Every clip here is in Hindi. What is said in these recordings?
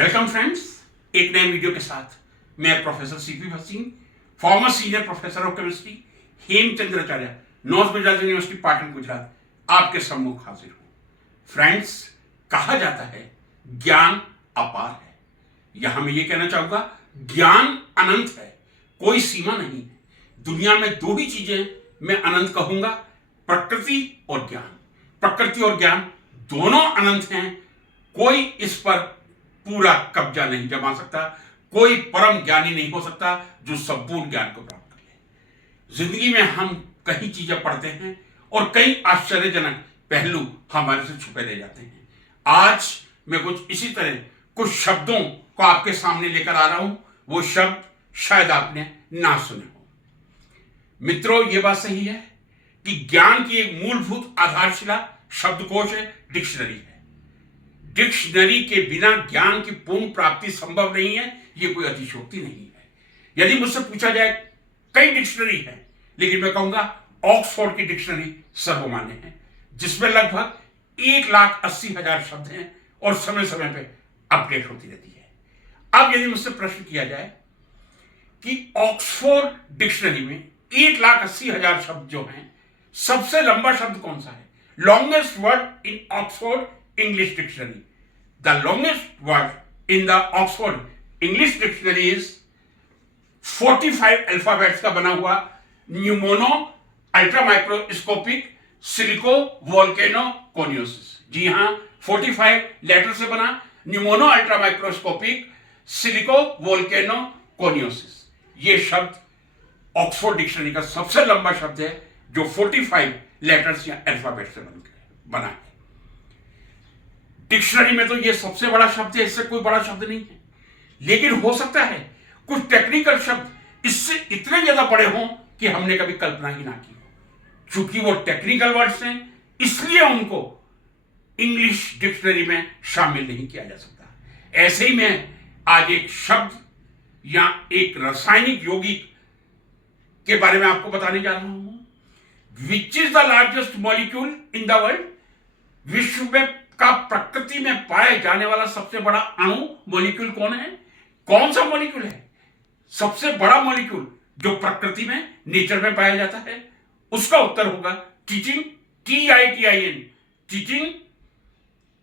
वेलकम फ्रेंड्स, एक नए वीडियो के साथ मैं professor CP Bhasin, farmer senior professor of chemistry, Hemchandracharya, north Gujarat university Patan Gujarat, आपके सम्मुख हाजिर हूं। फ्रेंड्स, कहा जाता है ज्ञान अपार है। यहां मैं ये कहना चाहूंगा, ज्ञान अनंत है, कोई सीमा नहीं है। दुनिया में दो ही चीजें मैं अनंत कहूंगा, प्रकृति और ज्ञान। प्रकृति और ज्ञान दोनों अनंत हैं, कोई इस पर पूरा कब्जा नहीं जमा सकता, कोई परम ज्ञानी नहीं हो सकता जो संपूर्ण ज्ञान को प्राप्त कर ले। जिंदगी में हम कई चीजें पढ़ते हैं और कई आश्चर्यजनक पहलू हमारे से छुपे रह जाते हैं। आज मैं कुछ इसी तरह कुछ शब्दों को आपके सामने लेकर आ रहा हूं। वो शब्द शायद आपने ना सुने हो। मित्रों, ये बात सही है कि ज्ञान की एक मूलभूत आधारशिला शब्दकोश है, डिक्शनरी है। डिक्शनरी के बिना ज्ञान की पूर्ण प्राप्ति संभव नहीं है, यह कोई अतिशयोक्ति नहीं है। यदि मुझसे पूछा जाए, कई डिक्शनरी है, लेकिन मैं कहूंगा ऑक्सफोर्ड की डिक्शनरी सर्वमान्य है, जिसमें लगभग 1,80,000 शब्द हैं और समय समय पे अपडेट होती रहती है। अब यदि मुझसे प्रश्न किया जाए कि ऑक्सफोर्ड डिक्शनरी में 1,80,000 शब्द जो हैं, सबसे लंबा शब्द कौन सा है? Longest word in Oxford English dictionary. The longest word in the Oxford English dictionary is 45 alphabets का बना हुआ न्यूमोनो अल्ट्रामाइक्रोस्कोपिक सिलिको वोल्केनो कोनियोसिस। जी हाँ, 45 लेटर से बना न्यूमोनो अल्ट्रामाइक्रोस्कोपिक सिलिको वोल्केनो कोनियोसिस। ये शब्द ऑक्सफोर्ड डिक्शनरी का सबसे लंबा शब्द है, जो 45 लेटर्स या अल्फाबेट से बना है। डिक्शनरी में तो ये सबसे बड़ा शब्द है, इससे कोई बड़ा शब्द नहीं है। लेकिन हो सकता है कुछ टेक्निकल शब्द इससे इतने ज्यादा बड़े हों कि हमने कभी कल्पना ही ना की हो। चूंकि वो टेक्निकल वर्ड्स हैं, इसलिए उनको इंग्लिश डिक्शनरी में शामिल नहीं किया जा सकता। ऐसे ही मैं आज एक शब्द या एक रासायनिक यौगिक के बारे में आपको बताने जा रहा हूं। Which is the largest molecule in the world? विश्व में का प्रकृति में पाए जाने वाला सबसे बड़ा अणु मॉलिक्यूल कौन है? कौन सा मॉलिक्यूल है सबसे बड़ा मॉलिक्यूल जो प्रकृति में, नेचर में पाया जाता है? उसका उत्तर होगा titin, TITIN, titin,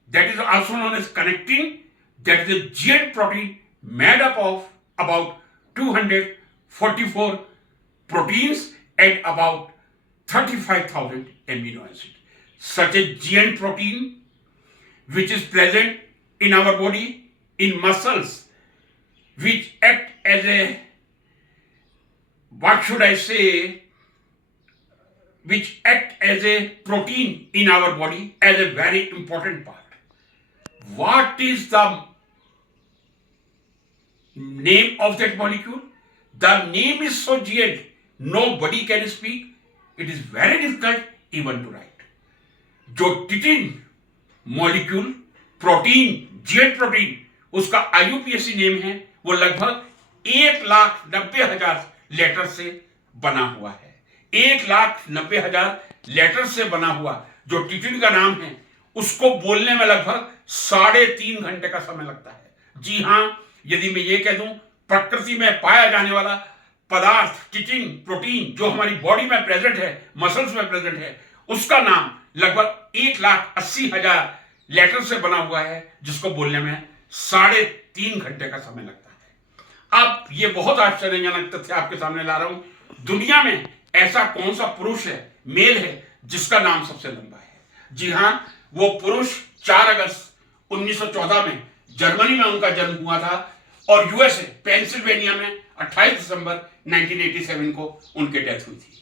that is also known as connectin, that is a giant protein made up of about 244 proteins and about 35,000 amino acids. Such a giant protein which is present in our body, in muscles, which act as a, what should I say, which act as a protein in our body as a very important part. What is the name of that molecule? The name is so giant, nobody can speak. It is very difficult even to write. जो टिटिन मॉलिक्यूल, प्रोटीन, जेट प्रोटीन, उसका IUPAC नेम है, वो लगभग 1,90,000 लेटर से बना हुआ है। 1,90,000 लेटर से बना हुआ जो टिटिन का नाम है, उसको बोलने में लगभग 3.5 घंटे का समय लगता है। जी हां, यदि मैं ये कह दूं प्रकृति में पाया जाने वाला पदार्थ टिटिन, प्रोटीन, जो हमारी बॉडी में प्रेजेंट है, मसल्स में प्रेजेंट है, उसका नाम लगभग 1,80,000 लेटर से बना हुआ है, जिसको बोलने में 3.5 घंटे का समय लगता है। अब ये बहुत आश्चर्यजनक तथ्य आपके सामने ला रहा हूं। दुनिया में ऐसा कौन सा पुरुष है, मेल है, जिसका नाम सबसे लंबा है? जी हां, वो पुरुष 4 अगस्त 1914 में जर्मनी में उनका जन्म हुआ था और USA पेंसिल्वेनिया में 28 दिसंबर 1987 को उनकी डेथ हुई थी।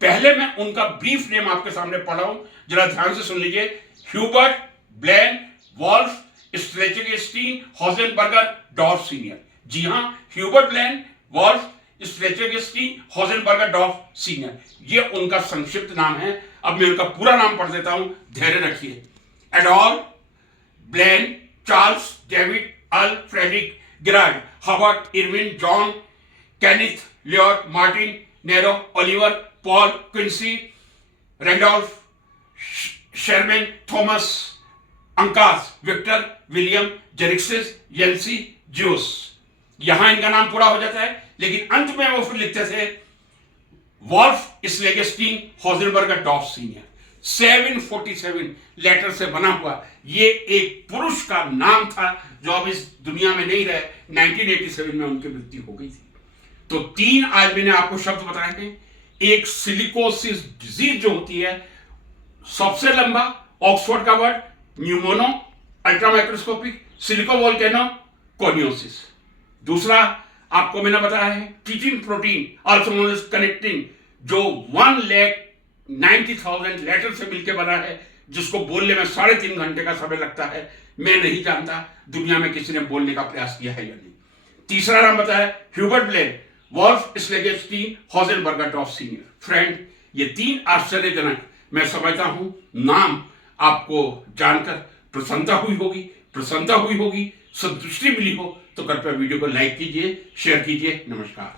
पहले मैं उनका ब्रीफ नेम आपके सामने पढ़ा हूं, जरा ध्यान से सुन लीजिए। Hubert Blaine Wolfeschlegelsteinhausenbergerdorff senior. जी हां, Hubert Blaine Wolfeschlegelsteinhausenbergerdorff senior, ये उनका संक्षिप्त नाम है। अब मैं उनका पूरा नाम पढ़ देता हूं, धैर्य रखिए। Adolph Blaine Charles David Earl Frederick Gerald Howard Irvin John Kenneth Lloyd Martin Nero Oliver Paul Quincy Randolph Sherman Thomas Uncas Victor William Xerxes Yancy Zeus. यहां इनका नाम पूरा हो जाता है, लेकिन अंत में वो फिर लिखते थे वॉल्फ स्लेगेस्टीन हॉजनबर्गर डॉफ सीनियर। 747 लेटर से बना हुआ ये एक पुरुष का नाम था जो अब इस दुनिया में नहीं रहे। 1987 में उनकी मृत्यु हो गई थी। तो 3 आज मैंने आपको शब्द बताए हैं। एक सिलिकोसिस डिजीज जो होती है, सबसे लंबा ऑक्सफोर्ड का word pneumonoultramicroscopicsilicovolcanoconiosis. दूसरा आपको मैंने बताया है titin protein also known as connectin, जो 1,90,000 लेटर से मिलकर बना है, जिसको बोलने में 3.5 घंटे का समय लगता है। मैं नहीं जानता दुनिया में किसी ने बोलने का प्रयास किया है या नहीं। तीसरा नाम बताया Hubert Blaine wolf स्लेगेस्टीन हॉजनबर्गर डॉफ senior. Friend, ये 3 आश्चर्यजनक, मैं समझता हूं, नाम आपको जानकर प्रसन्नता हुई होगी, संतुष्टि मिली हो तो कृपया वीडियो को लाइक कीजिए, शेयर कीजिए। नमस्कार।